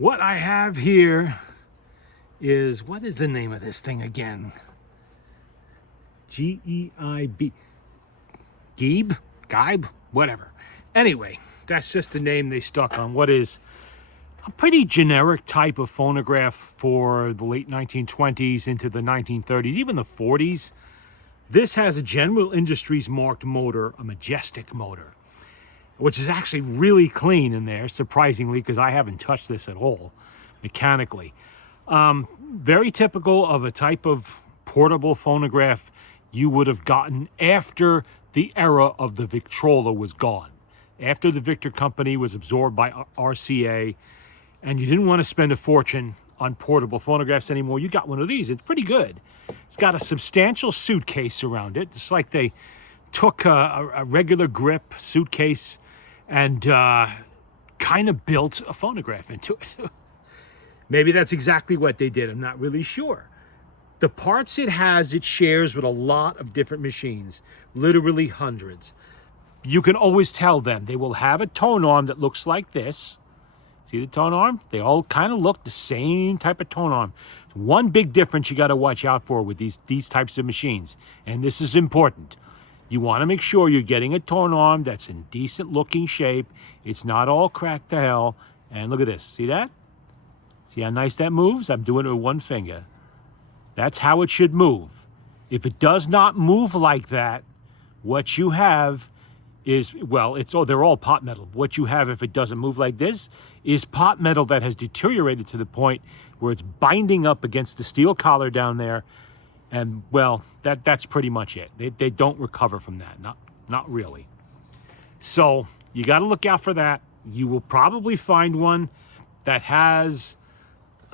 What I have here is, what is the name of this thing again? Geib. Geib? Whatever. Anyway, that's just the name they stuck on what is a pretty generic type of phonograph for the late 1920s into the 1930s, even the 40s. This has a General Industries marked motor, a Majestic motor, which is actually really clean in there, surprisingly, because I haven't touched this at all mechanically. Very typical of a type of portable phonograph you would have gotten after the era of the Victrola was gone. After the Victor Company was absorbed by RCA, and you didn't want to spend a fortune on portable phonographs anymore, you got one of these. It's pretty good. It's got a substantial suitcase around it. It's like they took a regular grip suitcase and kind of built a phonograph into it. Maybe that's exactly what they did. I'm not really sure. The parts it has, it shares with a lot of different machines, literally hundreds. You can always tell them. They will have a tone arm that looks like this. See the tone arm? They all kind of look the same type of tone arm. One big difference you got to watch out for with these types of machines, and this is important. You want to make sure you're getting a tone arm that's in decent looking shape. It's not all cracked to hell. And look at this. See that? See how nice that moves? I'm doing it with one finger. That's how it should move. If it does not move like that, what you have is, well, they're all pot metal. What you have, if it doesn't move like this, is pot metal that has deteriorated to the point where it's binding up against the steel collar down there. And, well, that's pretty much it. They don't recover from that. Not really. So you got to look out for that. You will probably find one that has,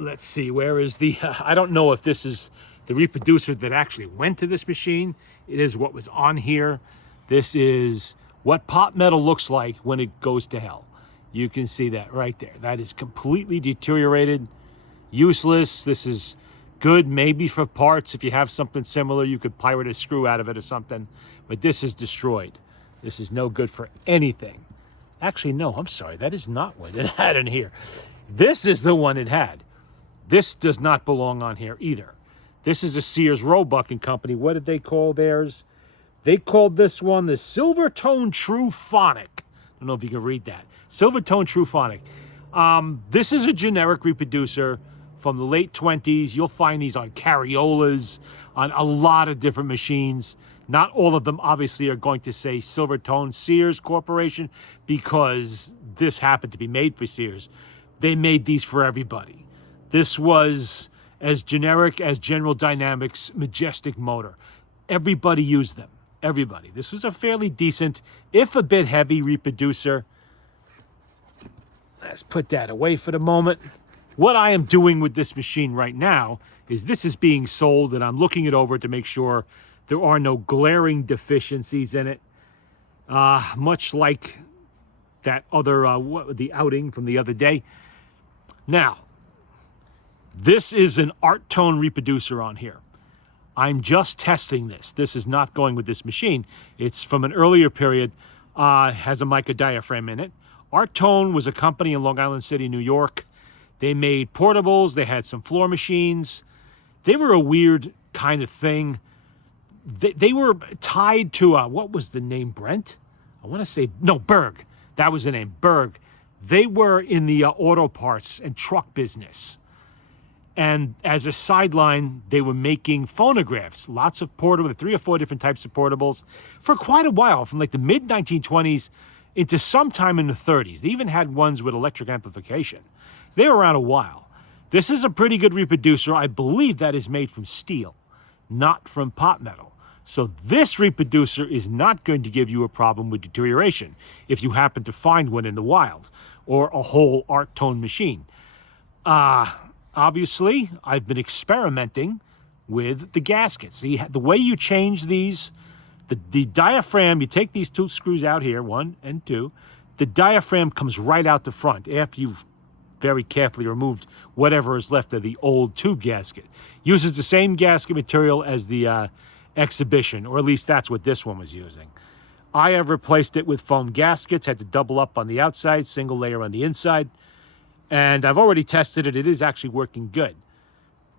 let's see, where is the, I don't know if this is the reproducer that actually went to this machine. It is what was on here. This is what pot metal looks like when it goes to hell. You can see that right there. That is completely deteriorated, useless. This is good maybe for parts. If you have something similar, you could pirate a screw out of it or something. But this is destroyed. This is no good for anything. Actually, no, I'm sorry. That is not what it had in here. This is the one it had. This does not belong on here either. This is a Sears Roebuck and Company. What did they call theirs? They called this one the Silvertone True Phonic. I don't know if you can read that. Silvertone True Phonic. This is a generic reproducer from the late 20s. You'll find these on carriolas, on a lot of different machines. Not all of them obviously are going to say Silvertone Sears Corporation because this happened to be made for Sears. They made these for everybody. This was as generic as General Dynamics Majestic motor. Everybody used them. Everybody. This was a fairly decent, if a bit heavy, reproducer. Let's put that away for the moment. What I am doing with this machine right now is this is being sold, and I'm looking it over to make sure there are no glaring deficiencies in it. Much like that other, the outing from the other day. Now, this is an Artone reproducer on here. I'm just testing this. This is not going with this machine. It's from an earlier period, has a mica diaphragm in it. Artone was a company in Long Island City, New York. They made portables. They had some floor machines. They were a weird kind of thing. They were tied to, what was the name, Brent? I want to say, no, Berg. That was the name, Berg. They were in the auto parts and truck business. And as a sideline, they were making phonographs, lots of portable, 3 or 4 different types of portables for quite a while, from like the mid-1920s into sometime in the 30s. They even had ones with electric amplification. They were around a while. This is a pretty good reproducer. I believe that is made from steel, not from pot metal. So this reproducer is not going to give you a problem with deterioration if you happen to find one in the wild or a whole Artone machine. Obviously, I've been experimenting with the gaskets. See, the way you change these, the diaphragm, you take these 2 screws out here, 1 and 2. The diaphragm comes right out the front after you've very carefully removed whatever is left of the old tube gasket. Uses the same gasket material as the Exhibition, or at least that's what this one was using. I have replaced it with foam gaskets, had to double up on the outside, single layer on the inside. And I've already tested it. It is actually working good.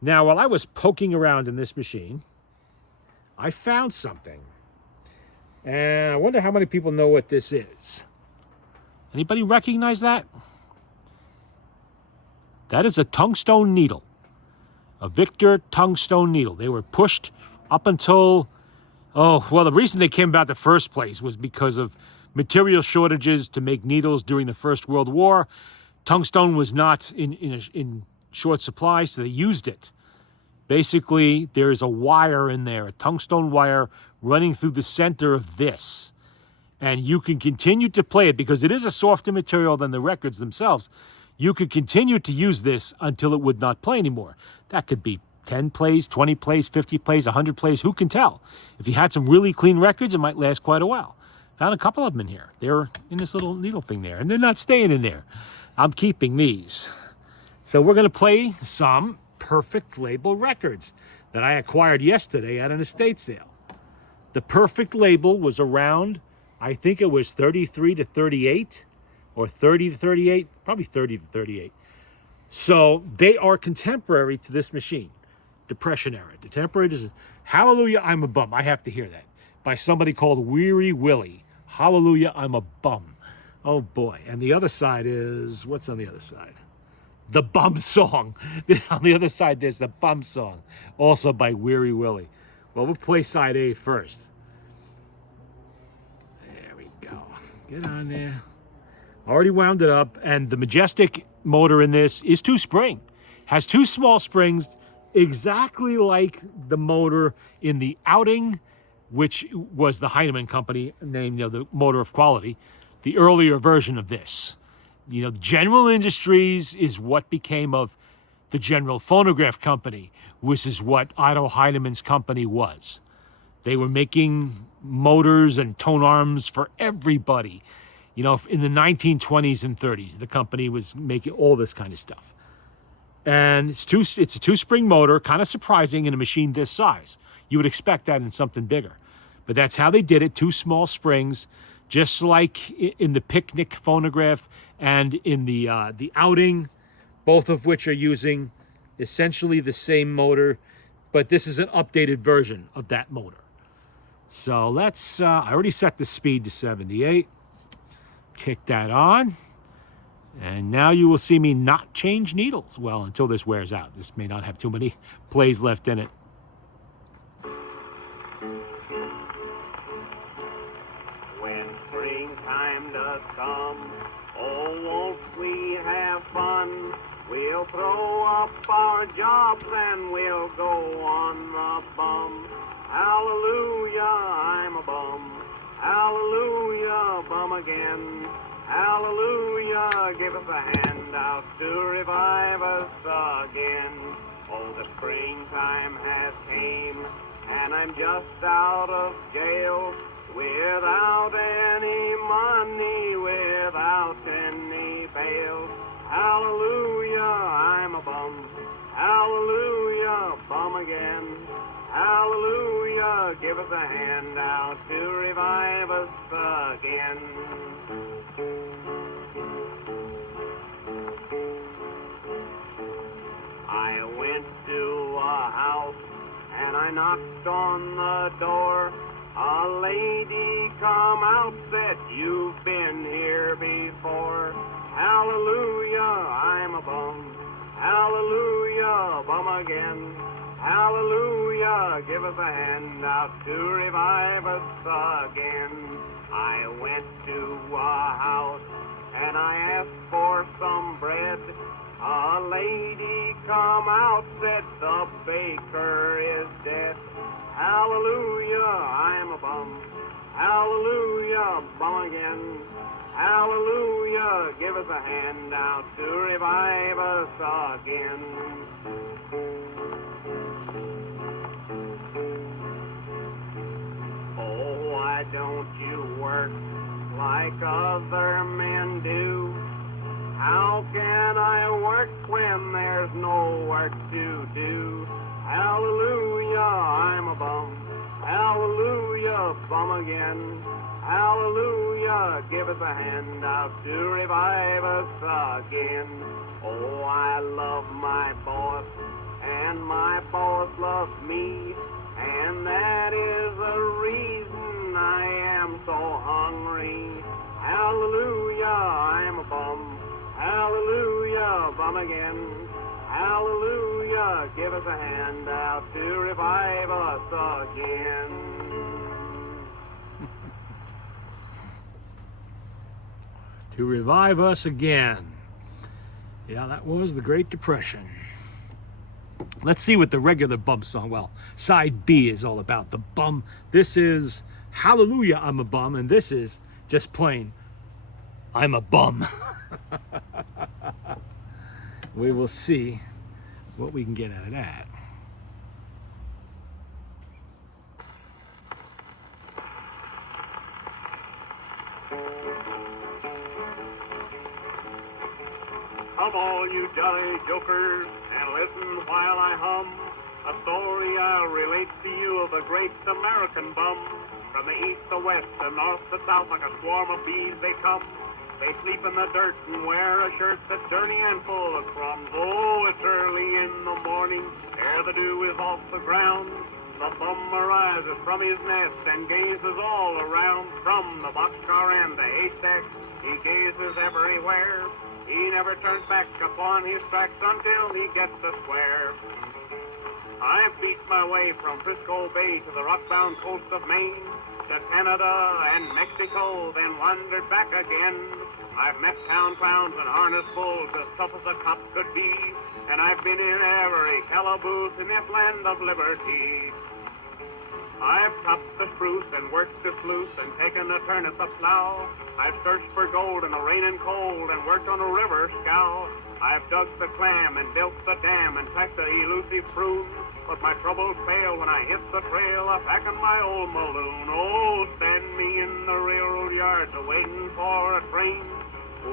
Now, while I was poking around in this machine, I found something. And I wonder how many people know what this is. Anybody recognize that? That is a tungstone needle. A Victor tungstone needle. They were pushed up until, the reason they came about in the first place was because of material shortages to make needles during the First World War. Tungstone was not in short supply, so they used it. Basically, there's a wire in there, a tungstone wire running through the center of this. And you can continue to play it because it is a softer material than the records themselves. You could continue to use this until it would not play anymore. That could be 10 plays, 20 plays, 50 plays, 100 plays, who can tell? If you had some really clean records, it might last quite a while. Found a couple of them in here. They're in this little needle thing there, and they're not staying in there. I'm keeping these. So we're going to play some Perfect Label records that I acquired yesterday at an estate sale. The Perfect Label was around, I think it was 33 to 38 or 30 to 38, probably 30 to 38. So they are contemporary to this machine, Depression era. Contemporary is Hallelujah, I'm a Bum. I have to hear that by somebody called Weary Willie. Hallelujah, I'm a Bum. Oh boy. And the other side is, what's on the other side? The Bum Song. On the other side, there's the Bum Song, also by Weary Willie. Well, we'll play side A first. There we go. Get on there. Already wound it up, and the Majestic motor in this is 2-spring. Has 2 small springs, exactly like the motor in the Outing, which was the Heinemann company, named the motor of quality, the earlier version of this. General Industries is what became of the General Phonograph Company, which is what Otto Heinemann's company was. They were making motors and tone arms for everybody. In the 1920s and 30s, the company was making all this kind of stuff. And it's a 2-spring motor, kind of surprising in a machine this size. You would expect that in something bigger. But that's how they did it, 2 small springs, just like in the Picnic phonograph and in the Outing, both of which are using essentially the same motor, but this is an updated version of that motor. So let's, I already set the speed to 78. Kick that on. And now you will see me not change needles. Well, until this wears out. This may not have too many plays left in it. When springtime does come, oh, won't we have fun? We'll throw up our jobs and we'll go on the bum. Hallelujah, I'm a bum. Hallelujah, bum again. Hallelujah, give us a handout to revive us again. Oh, the springtime has came, and I'm just out of jail, without any money, without any bail. Hallelujah, I'm a bum. Hallelujah, bum again. Hallelujah, give us a handout to revive us again. I went to a house and I knocked on the door. A lady come out, said, you've been here before. Hallelujah, I'm a bum. Hallelujah, bum again. Hallelujah, give us a handout to revive us again. I went to a house and I asked for some bread. A lady come out, said the baker is dead. Hallelujah, I'm a bum. Hallelujah, bum again. Hallelujah, give us a handout to revive us again. Oh, why don't you work like other men do? How can I work when there's no work to do? Hallelujah, I'm a bum. Hallelujah, bum again. Hallelujah, give us a hand out to revive us again. Oh, I love my boss, and my boss loves me, and that is the reason I am so hungry. Hallelujah, I'm a bum. Hallelujah, bum again. Hallelujah, give us a hand out to revive us again. To revive us again. Yeah, that was the Great Depression. Let's see what the regular bum song, well, side B is all about. The bum. This is Hallelujah, I'm a bum, and this is just plain, I'm a bum. We will see what we can get out of that. Come all you jolly jokers, and listen while I hum a story I'll relate to you of the great American bum. From the east to west, the north to south, like a swarm of bees they come. They sleep in the dirt and wear a shirt that's dirty and full of crumbs. Oh, it's early in the morning, ere the dew is off the ground. The bum arises from his nest and gazes all around. From the boxcar and the haystack, he gazes everywhere. He never turns back upon his tracks until he gets the square. I've beat my way from Frisco Bay to the rock-bound coast of Maine, to Canada and Mexico, then wandered back again. I've met town clowns and harness bulls as tough as a cop could be, and I've been in every calaboose in this land of liberty. I've chopped the spruce and worked the sluice and taken a turn at the plow. I've searched for gold in the rain and cold and worked on a river scow. I've dug the clam and built the dam and packed the elusive prune. But my troubles fail when I hit the trail a packing my old Maloon. Oh, stand me in the railroad yards waiting for a train,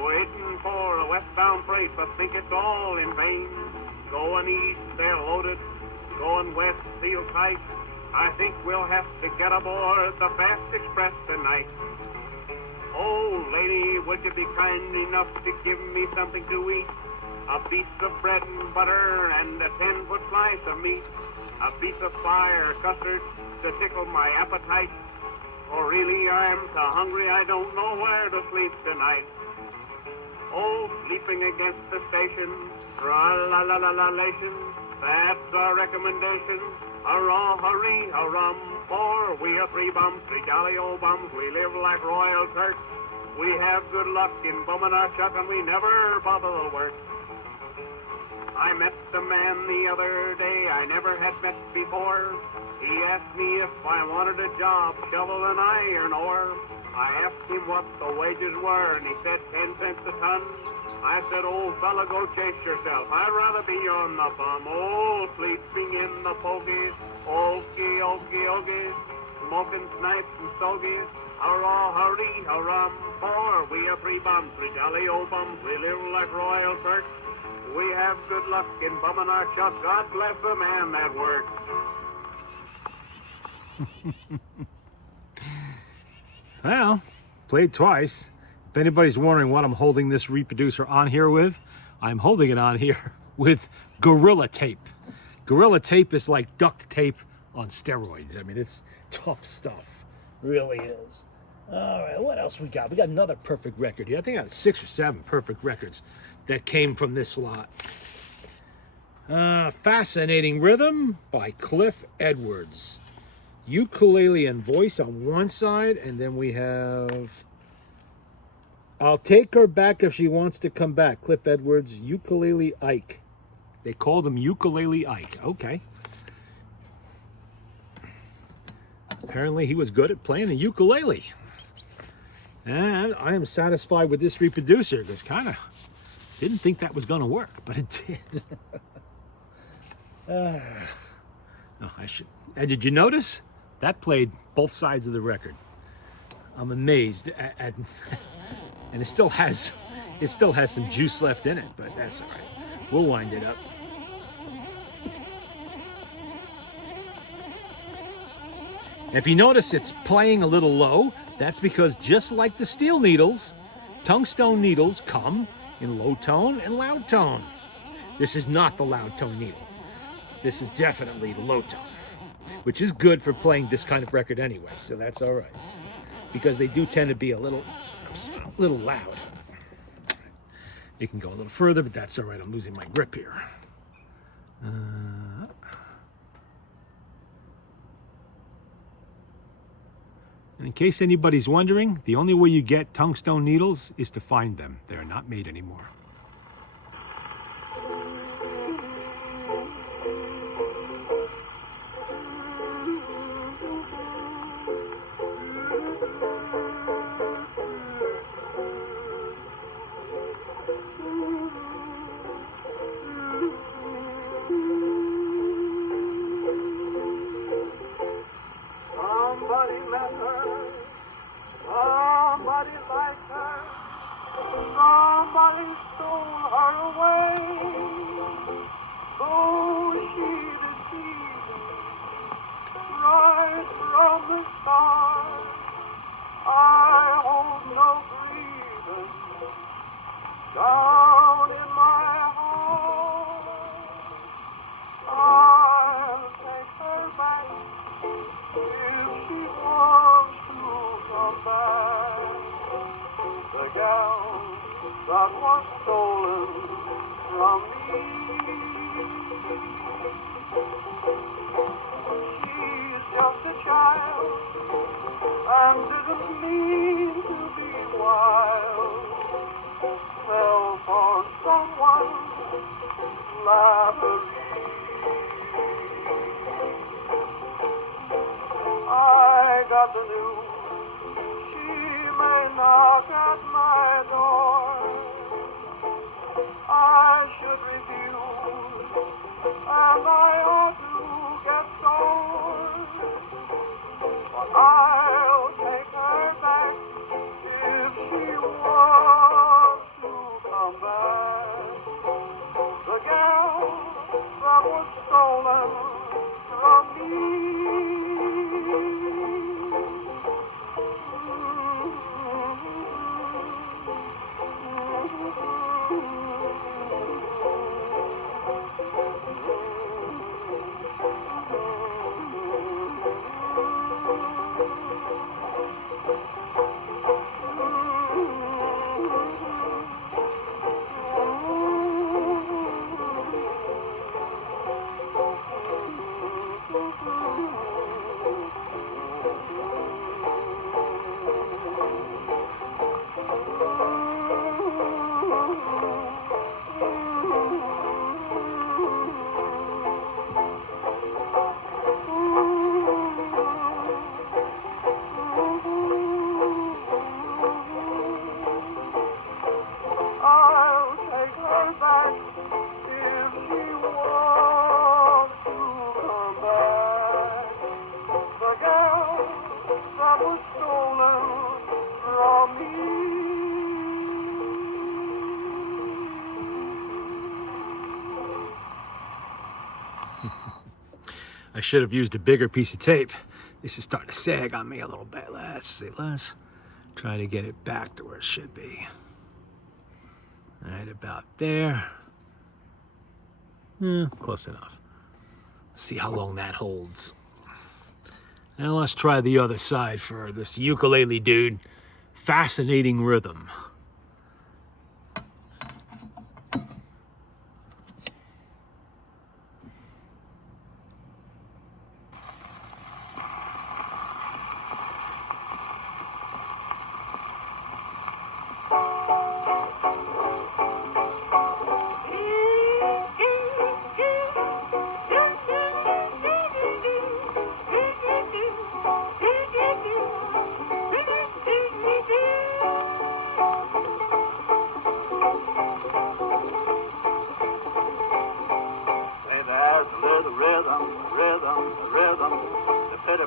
waiting for a westbound freight, but think it's all in vain. Going east, they're loaded. Going west, sealed tight. I think we'll have to get aboard the Fast Express tonight. Oh, lady, would you be kind enough to give me something to eat? A piece of bread and butter and a 10-foot slice of meat. A piece of pie or custard to tickle my appetite. For really I'm so hungry I don't know where to sleep tonight. Oh, sleeping against the station, tra-la-la-la-la-lation, that's our recommendation. Hurrah, hurry, hurrum, for we are three bums, three jolly old bums. We live like royal Turks. We have good luck in bumming our chuck, and we never bother the work. I met the man the other day I never had met before. He asked me if I wanted a job, shovel and iron ore. I asked him what the wages were, and he said 10 cents a ton. I said, old fella, go chase yourself. I'd rather be on the bum. Oh, sleeping in the pogies. Okie, okie, okie. Smoking snipes and stogies. Hurrah, hurry, hurrum. For we are three bums, three jolly old bums. We live like royal Turks. We have good luck in bumming our chuck. God bless the man that works. Well, played twice. If anybody's wondering what I'm holding this reproducer on here with, I'm holding it on here with Gorilla Tape. Gorilla Tape is like duct tape on steroids. I mean, it's tough stuff. Really is. All right, what else we got? We got another perfect record here. I think I got 6 or 7 perfect records that came from this lot. Fascinating Rhythm by Cliff Edwards. Ukulele and voice on one side, and then we have I'll Take Her Back If She Wants to Come Back. Cliff Edwards, Ukulele Ike. They called him Ukulele Ike. Okay. Apparently he was good at playing the ukulele. And I am satisfied with this reproducer because kind of didn't think that was going to work, but it did. I should. And did you notice? That played both sides of the record. I'm amazed at and it still has some juice left in it, but that's all right. We'll wind it up. If you notice it's playing a little low, That's because just like the steel needles, tungstone needles come in low tone and loud tone. This is not the loud tone needle. This is definitely the low tone, which is good for playing this kind of record anyway, so that's all right. Because they do tend to be a little loud. It can go a little further, but that's all right. I'm losing my grip here. And in case anybody's wondering, the only way you get tungstone needles is to find them. They are not made anymore. Somebody met her, somebody liked her, somebody stole her away. Though she deceived me right from the start, I hold no grievance down in my heart. I'll take her back if she wants to come back. The gown that was stolen from me. She's just a child and didn't mean to be wild. Fell for someone's flattery. I got the news. She may knock at my door. I should refuse, and I ought to get sore. But I'll take her back if she wants to come back. The gal that was stolen from me. I should have used a bigger piece of tape. This is starting to sag on me a little bit. Let's see, let's try to get it back to where it should be. Right about there. Close enough. See how long that holds. Now let's try the other side for this ukulele dude. Fascinating rhythm.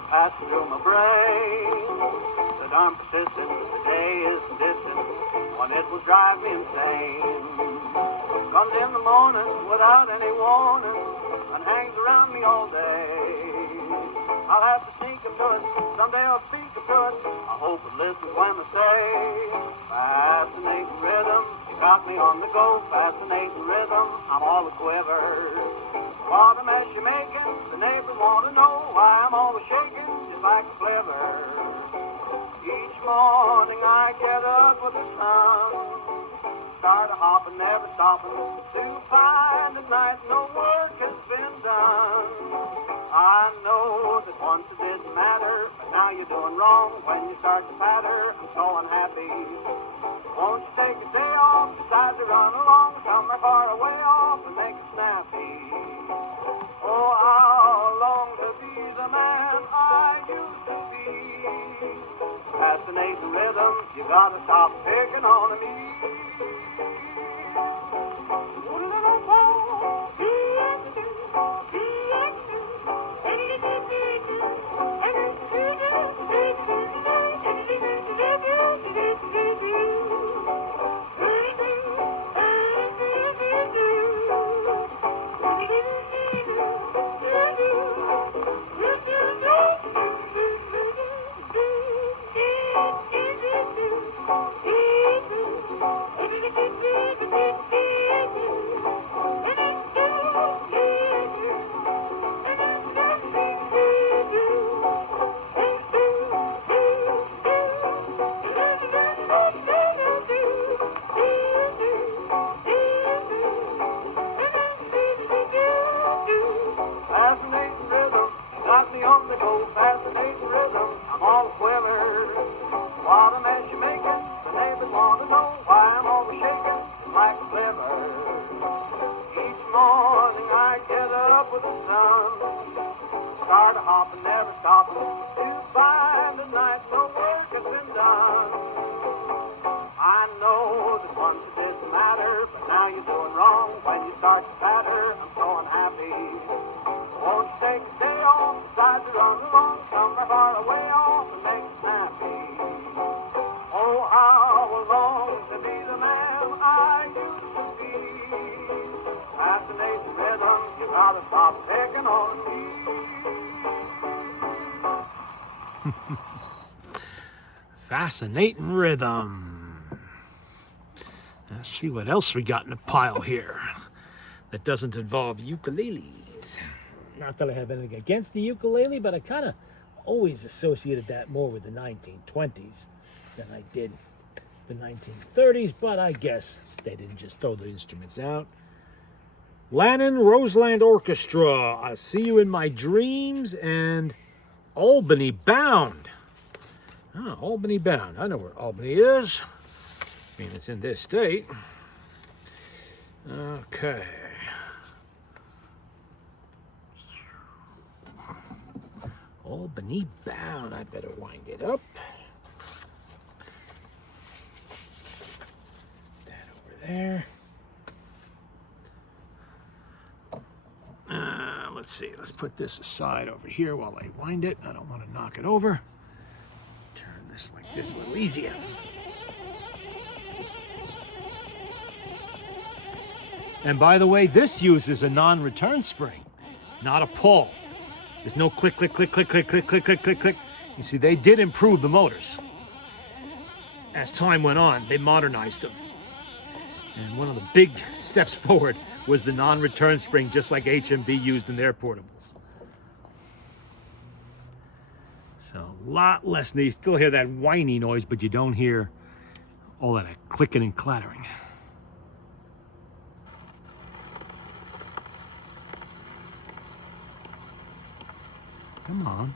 Pass through my brain that I'm persistent, the day is distant, when it will drive me insane. Comes in the morning without any warning and hangs around me all day. I I'll have to sneak up to it. Someday I'll speak up to it. I hope it listens when I say, fascinating rhythm, you got me on the go. Fascinating rhythm, I'm all a quiver. What a mess you're making, the neighbors want to know why I'm always shaking just like a flivver. Each morning I get up with the sun, start a hopping, never stopping, to find at night no work has been done. I know that once it didn't matter, but now you're doing wrong when you start to patter. I'm so unhappy. Won't you take a day off, decide to run along somewhere far away off and make it snappy? Oh, how long to be the man I used to be? Fascinating rhythm, you gotta stop picking on me. Fascinating rhythm, got me on the go. Fascinating rhythm, I'm all a quiver. What a mess you're making, the neighbors want to know why I'm always shaking like a flivver. Each morning I get up with the sun, start a hopping, never stopping, to find at night no work has been done. I know that once it didn't matter, but now you're doing wrong when you start to patter. I'm so unhappy. Won't you take a day off, decide to run along somewhere far away off and make it snappy? Oh, how long to be the man I used to be? Fascinating rhythm, you gotta stop picking on me. Fascinating rhythm. Let's see what else we got in the pile here that doesn't involve ukuleles. Not that I have anything against the ukulele, but I kind of always associated that more with the 1920s than I did the 1930s, but I guess they didn't just throw the instruments out. Lannon Roseland Orchestra, I See You in My Dreams, and Albany Bound. Ah, Albany Bound. I know where Albany is. I mean, it's in this state. Okay. Albany Bound. I better wind it up. That over there. Let's see. Let's put this aside over here while I wind it. I don't want to knock it over. Turn this like this a little easier. And by the way, this uses a non-return spring, not a pull. There's no click, click, click, click, click, click, click, click, click, click. You see, they did improve the motors. As time went on, they modernized them. And one of the big steps forward was the non-return spring, just like HMB used in their portables. So a lot less, you still hear that whiny noise, but you don't hear all that clicking and clattering. Come on.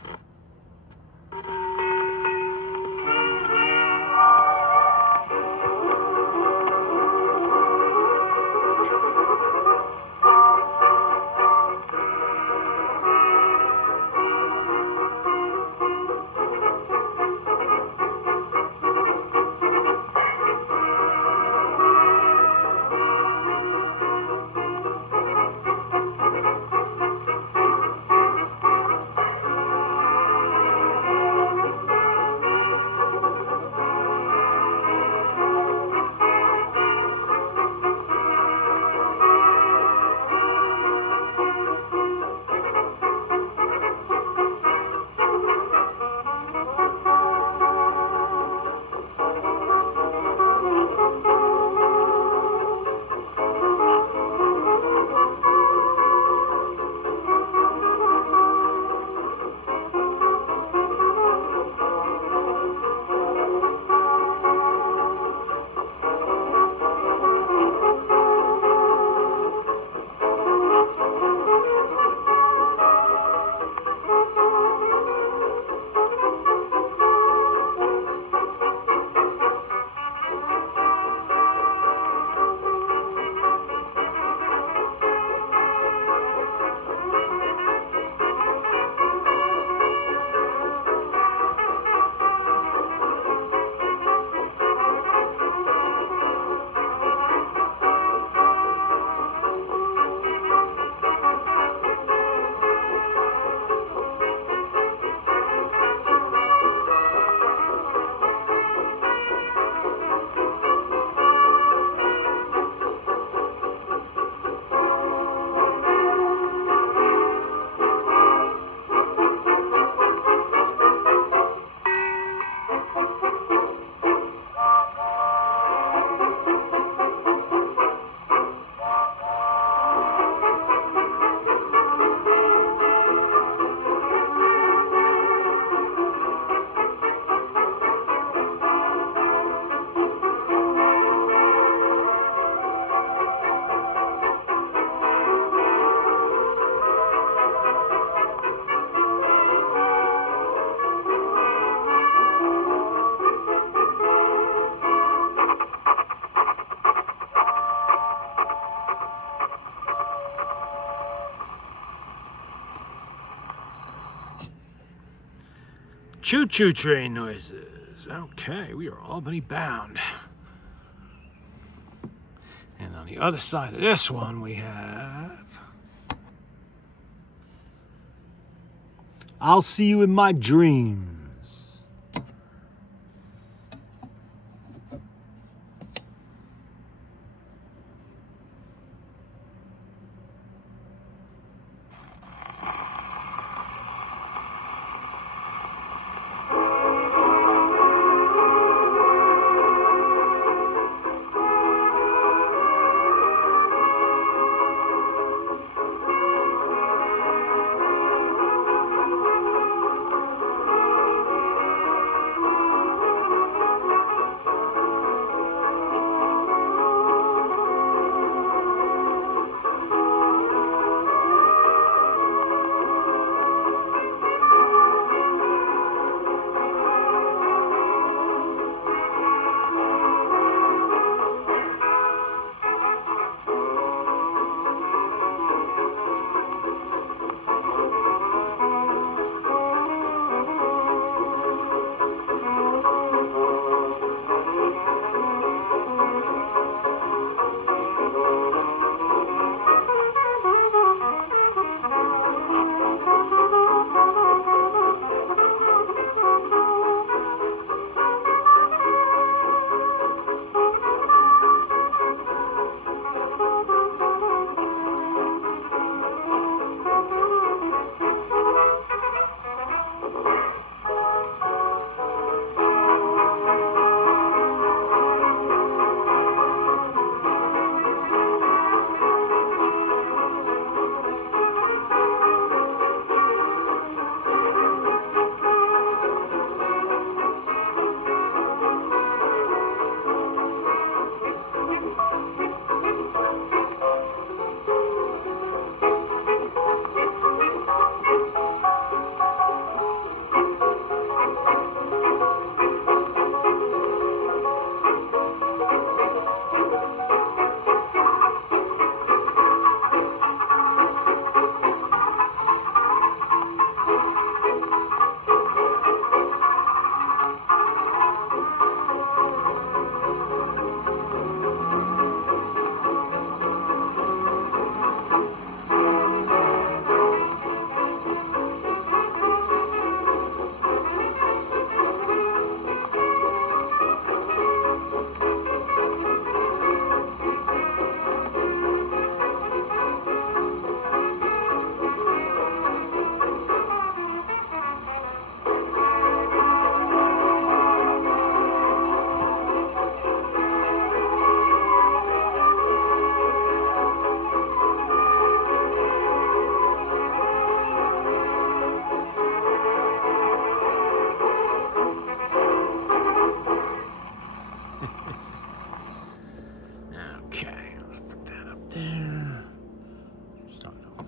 Choo-choo train noises. Okay, we are Albany bound. And on the other side of this one, we have... I'll see you in my dreams.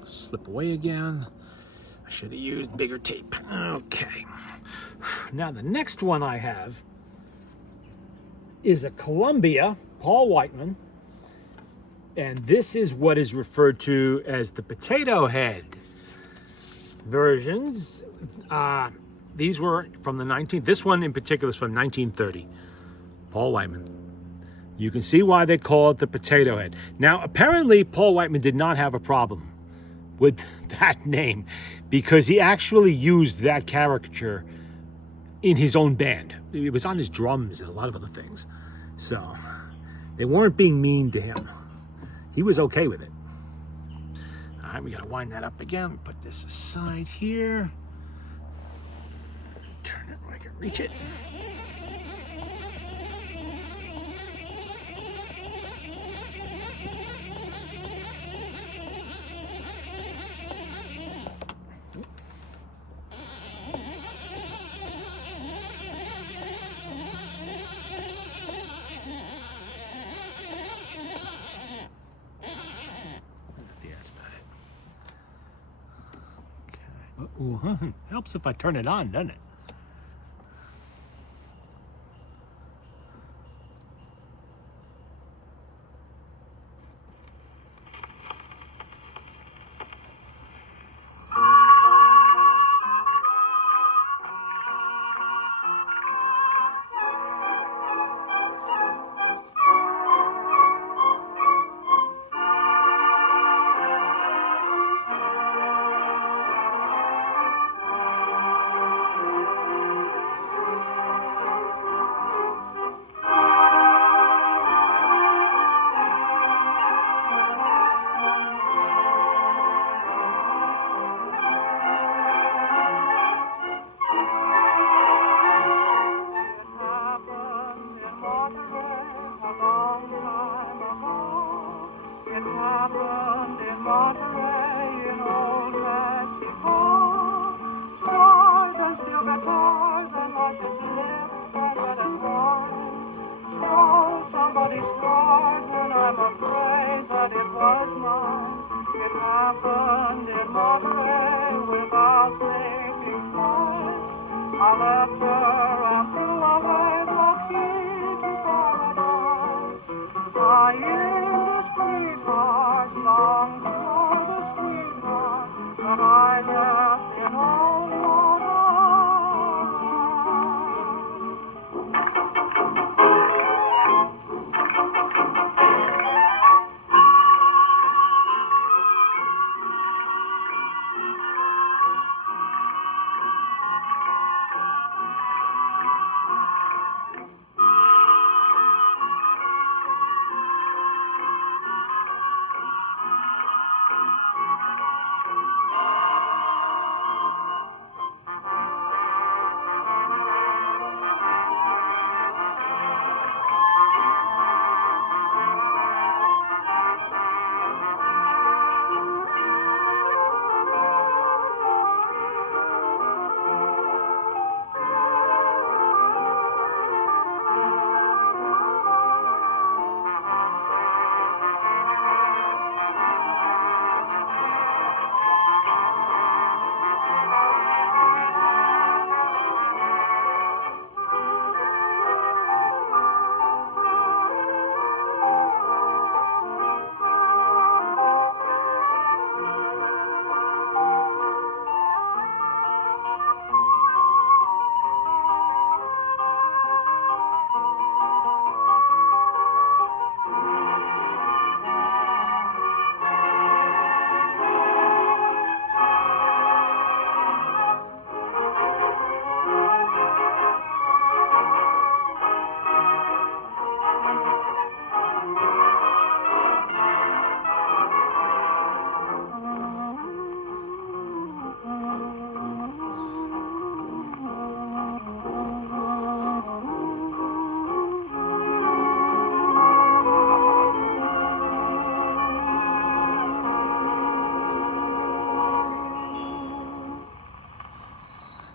Slip away again. I should have used bigger tape. Okay. Now the next one I have is a Columbia, Paul Whiteman, and this is what is referred to as the potato head versions. These were from the 19th. This one in particular is from 1930. Paul Whiteman. You can see why they call it the potato head. Now, apparently, Paul Whiteman did not have a problem with that name because he actually used that caricature in his own band. It was on his drums and a lot of other things. So they weren't being mean to him. He was okay with it. All right, we gotta wind that up again. Put this aside here. Turn it where I can reach it. Ooh, helps if I turn it on, doesn't it? Monterey in old Mexico. Stars and steel guitars and luscious lips and red and wine. Show somebody's scars when I'm afraid that it was mine. It happened in Monterey without thinking twice. I left her and flew away lucky to paradise. I sweetheart, long for the sweetheart that I left in old Monterey.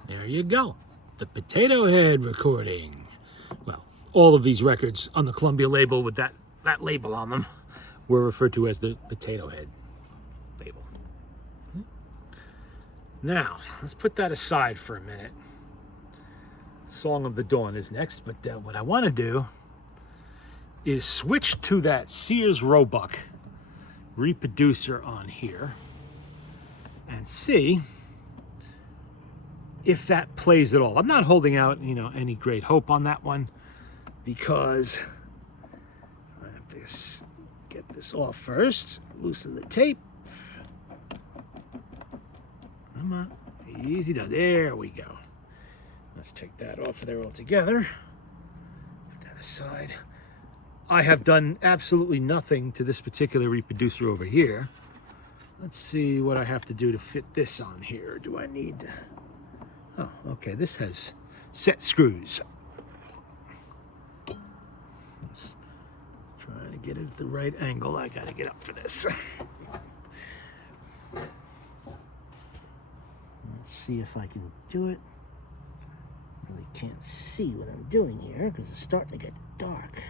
There you go. The Potato Head recording. Well, all of these records on the Columbia label with that label on them were referred to as the Potato Head label. Now, let's put that aside for a minute. Song of the Dawn is next, but what I want to do is switch to that Sears Roebuck reproducer on here and see if that plays at all. I'm not holding out, any great hope on that one because I have to get this off first, loosen the tape. Come on, easy does. There we go. Let's take that off of there altogether. Put that aside. I have done absolutely nothing to this particular reproducer over here. Let's see what I have to do to fit this on here. Do I need... Oh, okay, this has set screws. Let's try to get it at the right angle. I gotta get up for this. Let's see if I can do it. Really can't see what I'm doing here because it's starting to get dark.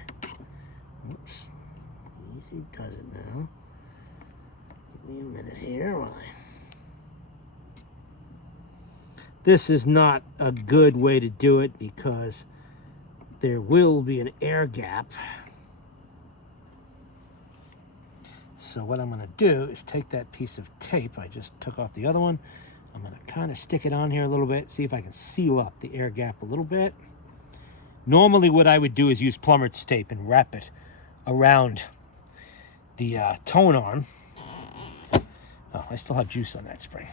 Oops. Easy does it now. Give me a minute here while I... This is not a good way to do it because there will be an air gap. So what I'm going to do is take that piece of tape I just took off the other one. I'm going to kind of stick it on here a little bit, see if I can seal up the air gap a little bit. Normally what I would do is use plumber's tape and wrap it around the tone arm. Oh, I still have juice on that spring.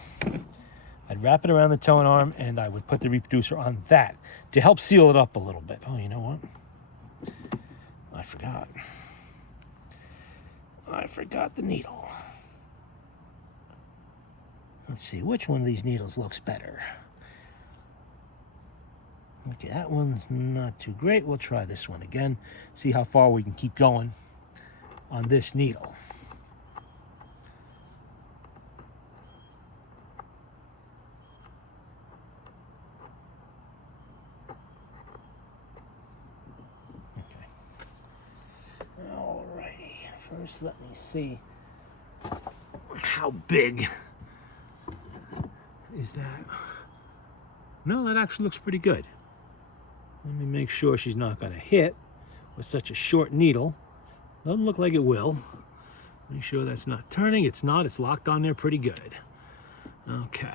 I'd wrap it around the tone arm and I would put the reproducer on that to help seal it up a little bit. Oh, you know what? I forgot. I forgot the needle. Let's see, which one of these needles looks better? Okay, that one's not too great. We'll try this one again. See how far we can keep going on this needle. see how big is that. No, that actually looks pretty good. Let me make sure she's not going to hit with such a short needle. Doesn't look like it will. Make sure that's not turning. It's not. It's locked on there pretty good. Okay.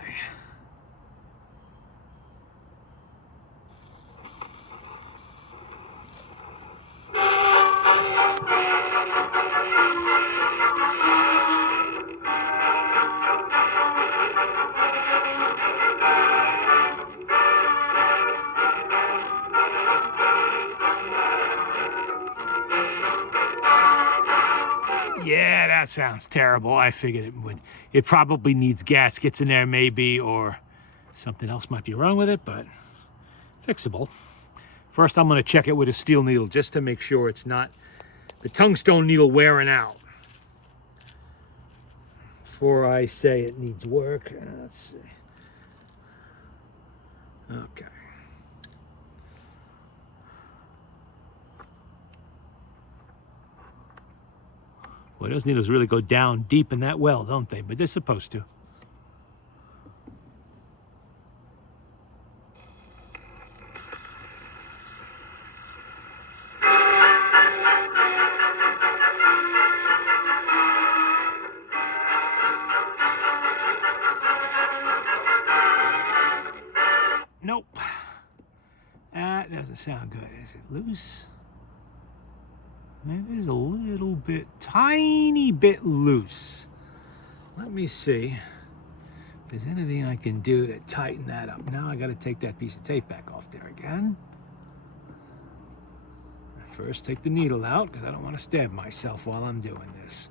Yeah, that sounds terrible. I figured it would. It probably needs gaskets in there maybe, or something else might be wrong with it, but fixable. First, I'm going to check it with a steel needle just to make sure it's not the tungstone needle wearing out. Before I say it needs work, let's see. Okay. Boy, those needles really go down deep in that well, don't they? But they're supposed to. Nope. That doesn't sound good. Is it loose? It is a little bit, tiny bit loose. Let me see if there's anything I can do to tighten that up. Now I got to take that piece of tape back off there again. First, take the needle out because I don't want to stab myself while I'm doing this.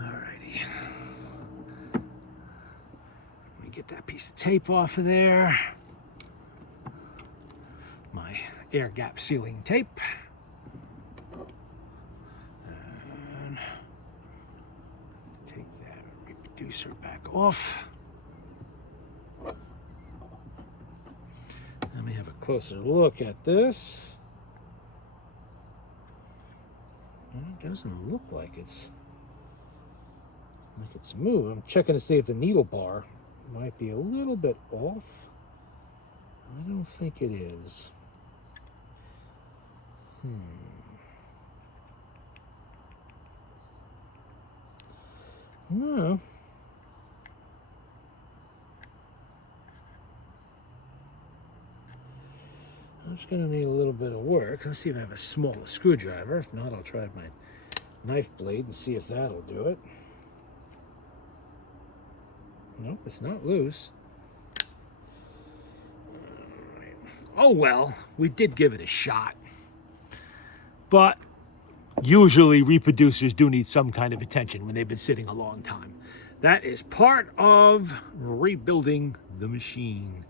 Alrighty. Let me get that piece of tape off of there. My air gap sealing tape. Reproducer back off. Let me have a closer look at this. It doesn't look like it's moved. I'm checking to see if the needle bar might be a little bit off. I don't think it is. No. It's going to need a little bit of work. Let's see if I have a smaller screwdriver. If not, I'll try my knife blade and see if that'll do it. Nope, it's not loose. Oh well, we did give it a shot. But usually reproducers do need some kind of attention when they've been sitting a long time. That is part of rebuilding the machine.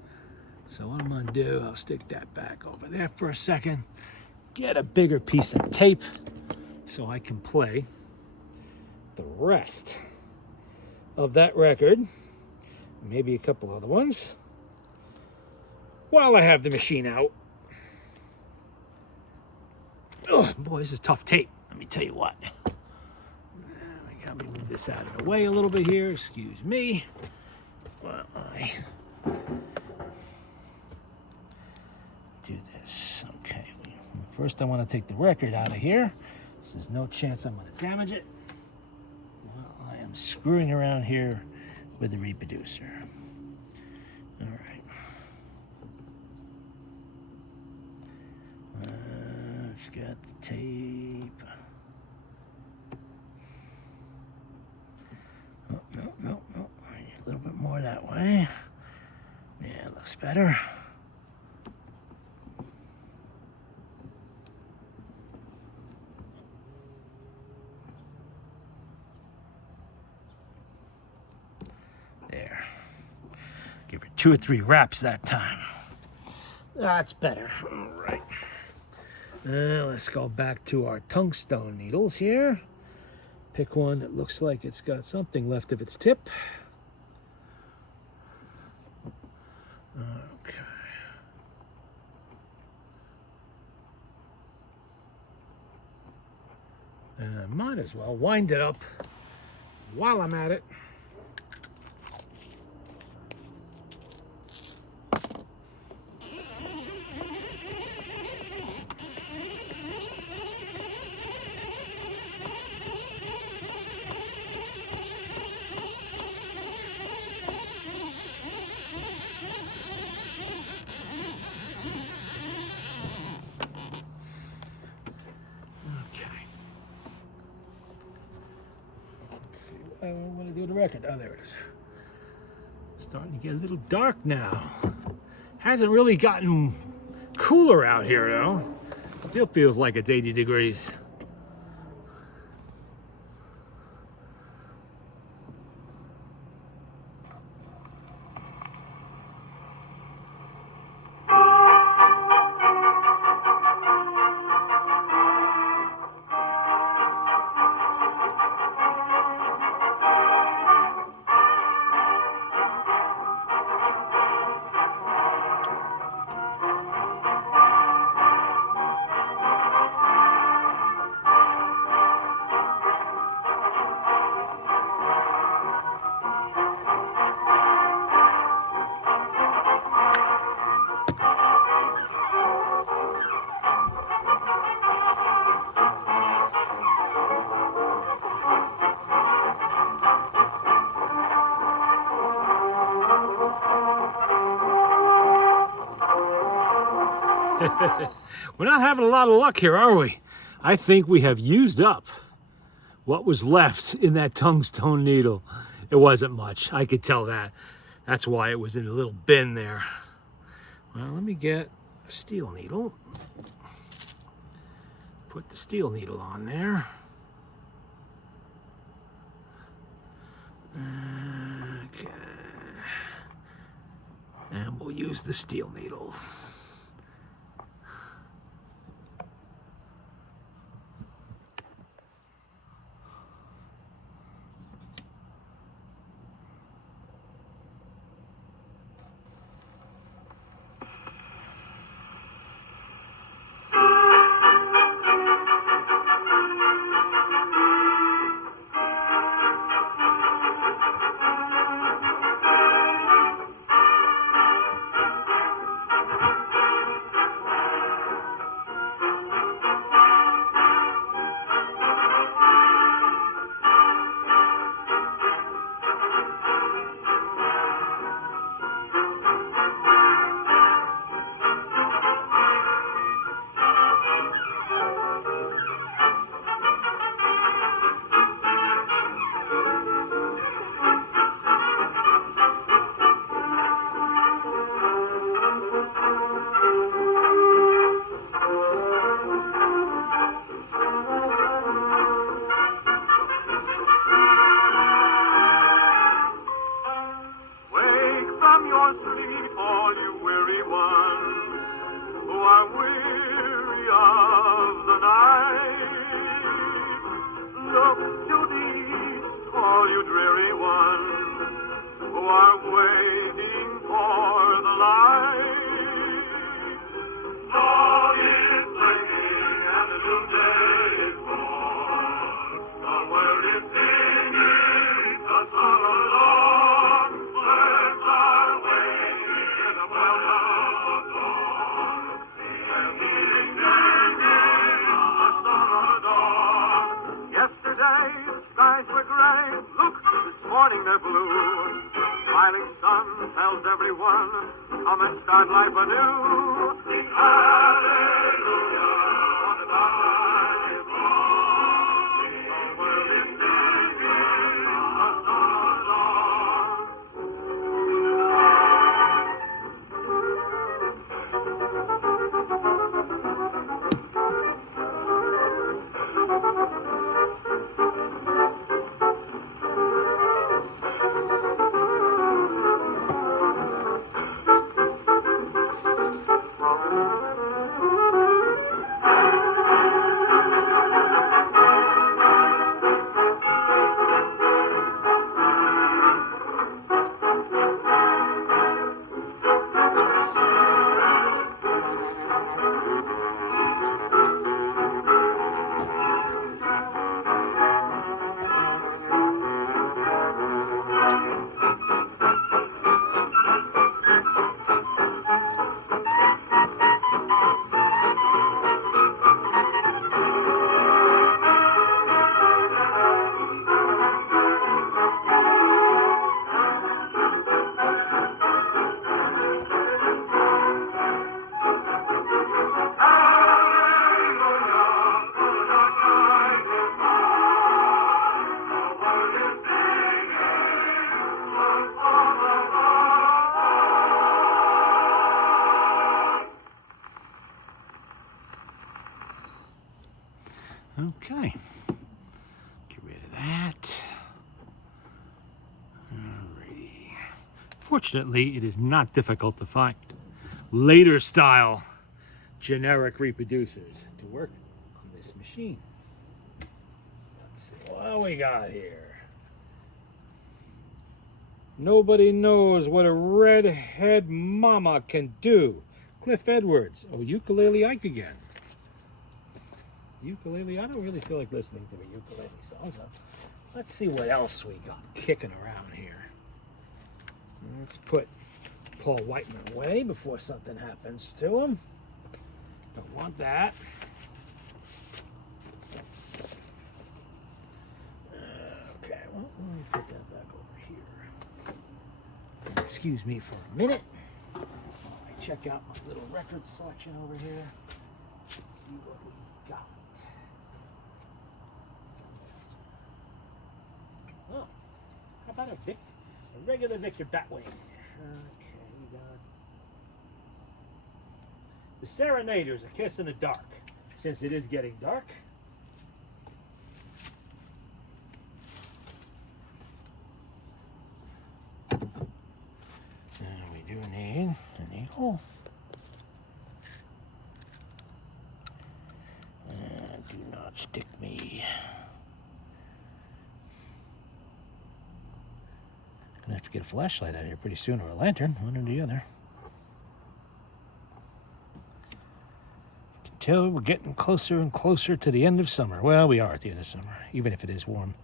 So what I'm going to do, I'll stick that back over there for a second, get a bigger piece of tape so I can play the rest of that record, maybe a couple other ones, while I have the machine out. Oh boy, this is tough tape, let me tell you what. I gotta move this out of the way a little bit here, excuse me. While I do this. Okay, first I want to take the record out of here. So there's no chance I'm going to damage it. Well, I am screwing around here with the reproducer. All right. Let's get the tape. Oh, no. A little bit more that way. Yeah, it looks better. There. Give her 2 or 3 wraps that time. That's better. All right. Let's go back to our tungstone needles here. Pick one that looks like it's got something left of its tip. Okay. might as well wind it up while I'm at it. What do I do with the record? Oh, there it is. Starting to get a little dark now. Hasn't really gotten cooler out here though. Still feels like it's 80 degrees. We're not having a lot of luck here, are we? I think we have used up what was left in that tungstone needle. It wasn't much, I could tell that. That's why it was in a little bin there. Well, let me get a steel needle. Put the steel needle on there. Okay. And we'll use the steel needle. Fortunately, it is not difficult to find later style generic reproducers to work on this machine. Let's see what we got here. Nobody knows what a redhead mama can do. Cliff Edwards. Oh, Ukulele Ike again. Ukulele, I don't really feel like listening to the ukulele songs. Let's see what else we got kicking around here. Let's put Paul Whiteman away before something happens to him. Don't want that. Okay, well, let me put that back over here. Excuse me for a minute. I check out my little record selection over here. See what we got. Oh, how about a regular Victor Batwing? Okay, we got the Serenaders, A Kiss in the Dark. Since it is getting dark. And we do need an eagle. And do not stick me. Gonna have to get a flashlight out here pretty soon, or a lantern, one or the other. You can tell we're getting closer and closer to the end of summer. Well, we are at the end of summer, even if it is warm.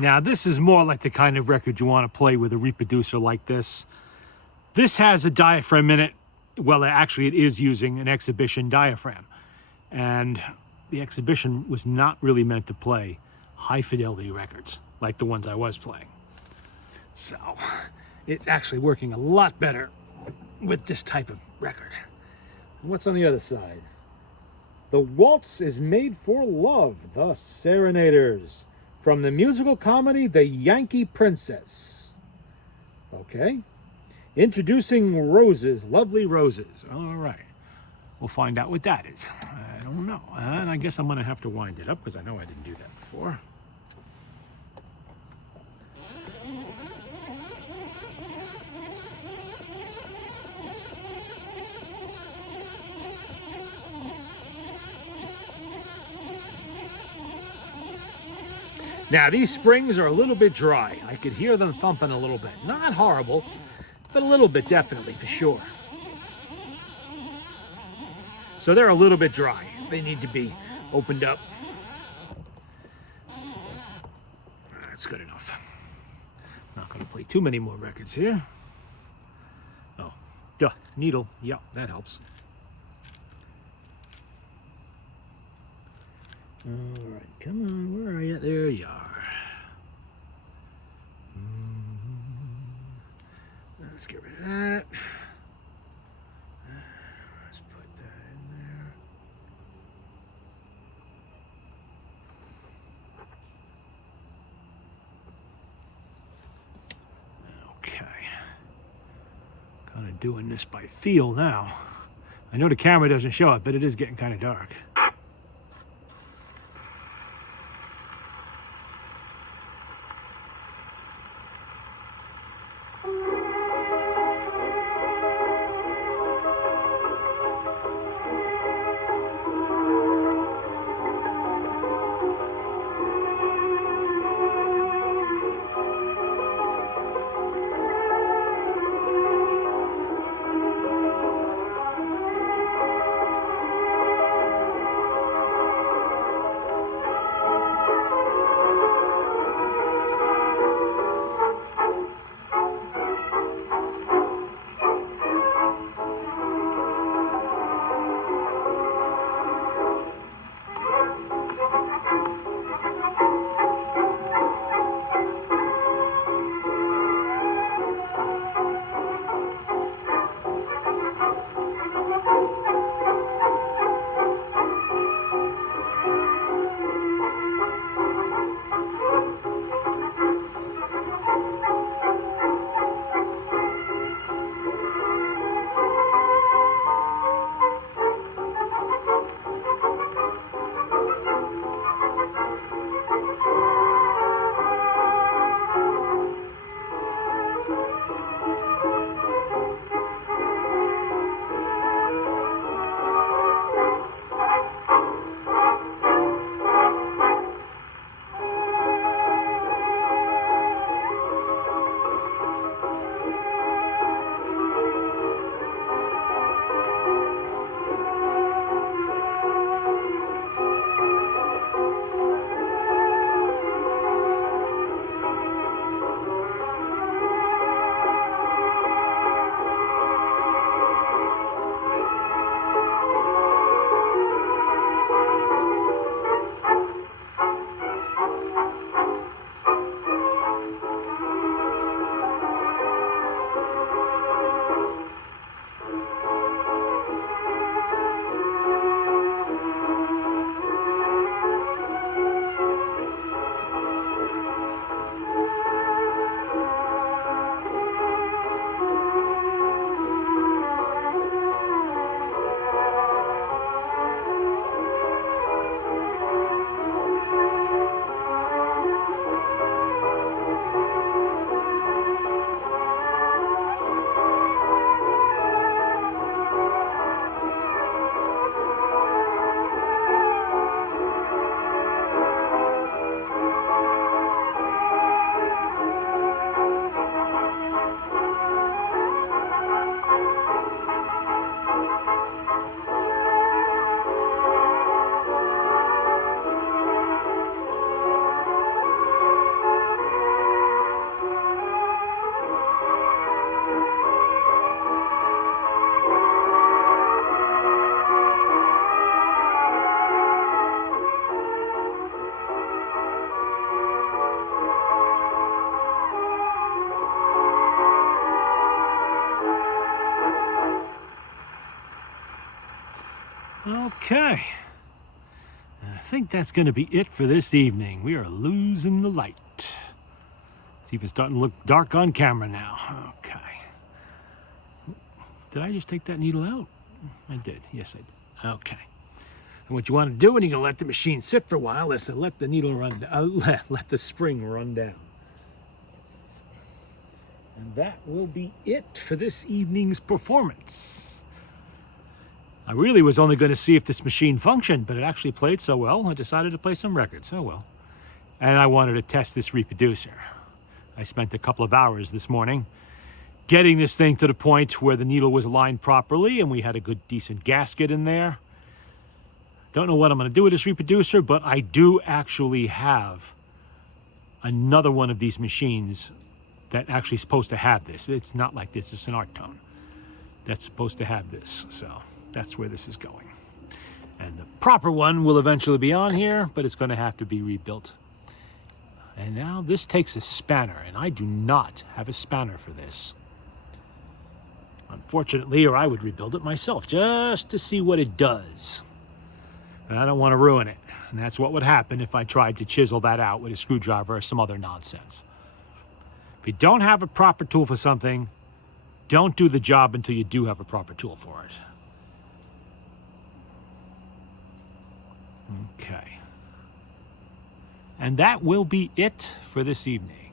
Now, this is more like the kind of record you want to play with a reproducer like this. This has a diaphragm in it. Well, actually, it is using an exhibition diaphragm. And the exhibition was not really meant to play high-fidelity records like the ones I was playing. So, it's actually working a lot better with this type of record. What's on the other side? The Waltz is Made for Love, The Serenaders, from the musical comedy The Yankee Princess. Okay. Introducing Roses, Lovely Roses. All right. We'll find out what that is. I don't know. And I guess I'm going to have to wind it up because I know I didn't do that before. Now, these springs are a little bit dry. I could hear them thumping a little bit. Not horrible, but a little bit definitely, for sure. So they're a little bit dry. They need to be opened up. That's good enough. Not going to play too many more records here. Oh, duh, needle. Yeah, that helps. All right, come on, where are you? There you are. Let's get rid of that. Let's put that in there. Okay. Kind of doing this by feel now. I know the camera doesn't show it, but it is getting kind of dark. that's going to be it for this evening. We are losing the light. It's even starting to look dark on camera now. Okay. Did I just take that needle out? I did. Yes, I did. Okay. And what you want to do when you're going to let the machine sit for a while is to let the needle run, let the spring run down. And that will be it for this evening's performance. I really was only going to see if this machine functioned, but it actually played so well, I decided to play some records. Oh well. And I wanted to test this reproducer. I spent a couple of hours this morning getting this thing to the point where the needle was aligned properly and we had a good, decent gasket in there. Don't know what I'm going to do with this reproducer, but I do actually have another one of these machines that actually is supposed to have this. It's not like this, it's an Artone that's supposed to have this. So that's where this is going. And the proper one will eventually be on here, but it's going to have to be rebuilt. And now this takes a spanner, and I do not have a spanner for this. Unfortunately, or I would rebuild it myself just to see what it does. But I don't want to ruin it. And that's what would happen if I tried to chisel that out with a screwdriver or some other nonsense. If you don't have a proper tool for something, don't do the job until you do have a proper tool for it. Okay. And that will be it for this evening.